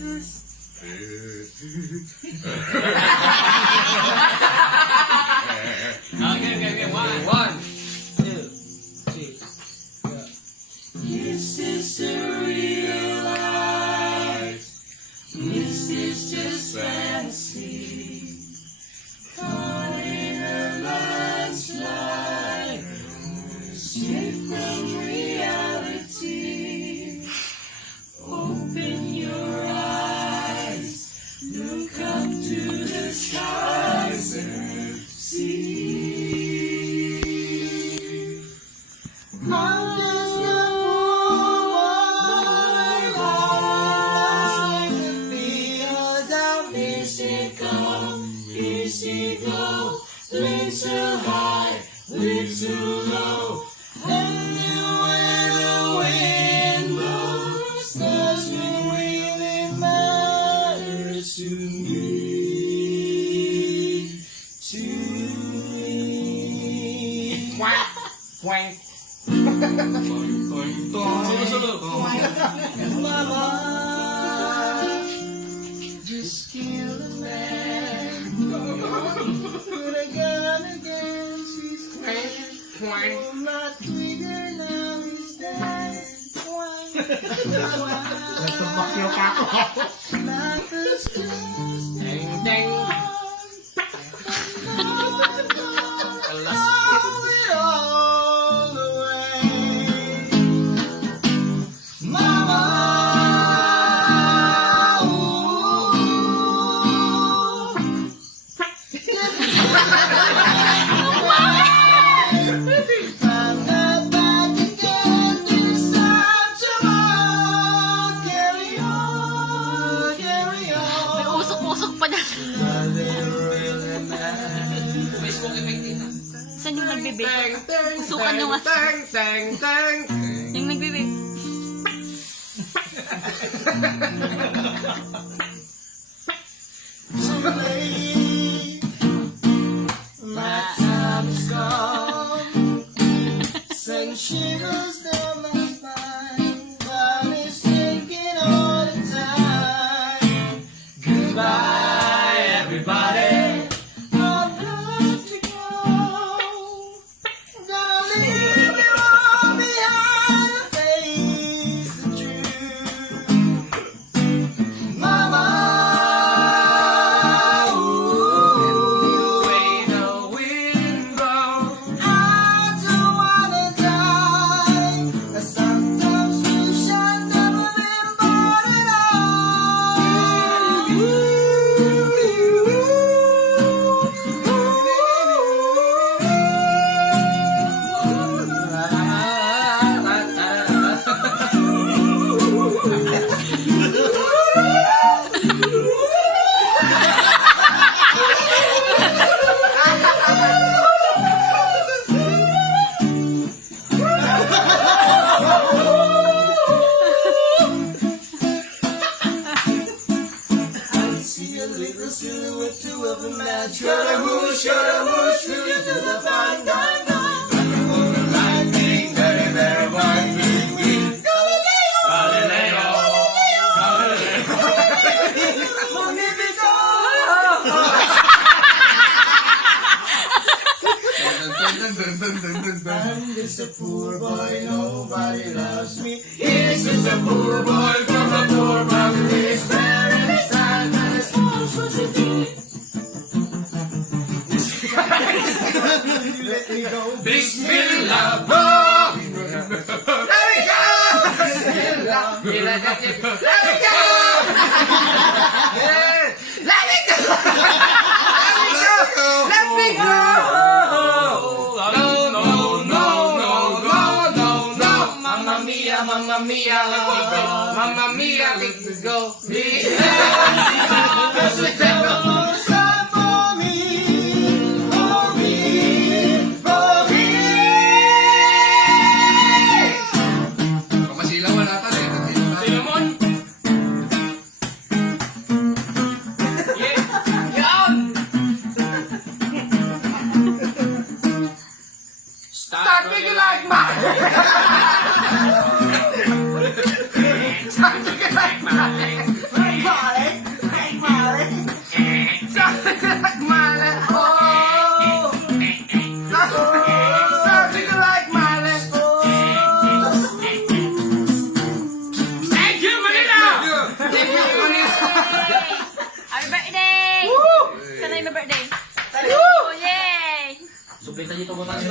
Okay. One, two, three. Is this a real life? Is this just fantasy? Caught in a landslide, escape from reality. Open your eyes, look up to the skies and see. How does the world like the fields of easy go, live so high, live so low, and where the wind blows doesn't really matter to me. Wank. Mama, just kill the man. Put a gun against his head. Pull my trigger, now he's dead. Life is just dang. Usok pa niya. Saan yung nagbibig? Usukan nyo nga. Yung nagbibig. My time is gone. Send shivers down my spine. Body's thinking all the time. Goodbye, everybody. I've got to go. Gonna leave it all behind and face the truth. Mama, way the wind blows. I don't wanna die. I sometimes wish I'd never been born at silhouette of a man. Scaramouche, really to the fine dine. Lightning, very, very bright, green, green. Galileo. Magnifico. I'm just a poor boy, nobody loves me. He's just a poor boy from a poor family. He's very sad and his small society. Let me go. Bismillah. Let me go. Bismillah. Let me go. Let me go. Let me go. Mamma mia, let me go. Mamma mia, let me go. Pamasilawan natin eh. Silamon. Yan. Start with you like mine. Start to get like mine. Happy birthday. Oh, yay! Suplita dito mo tayo.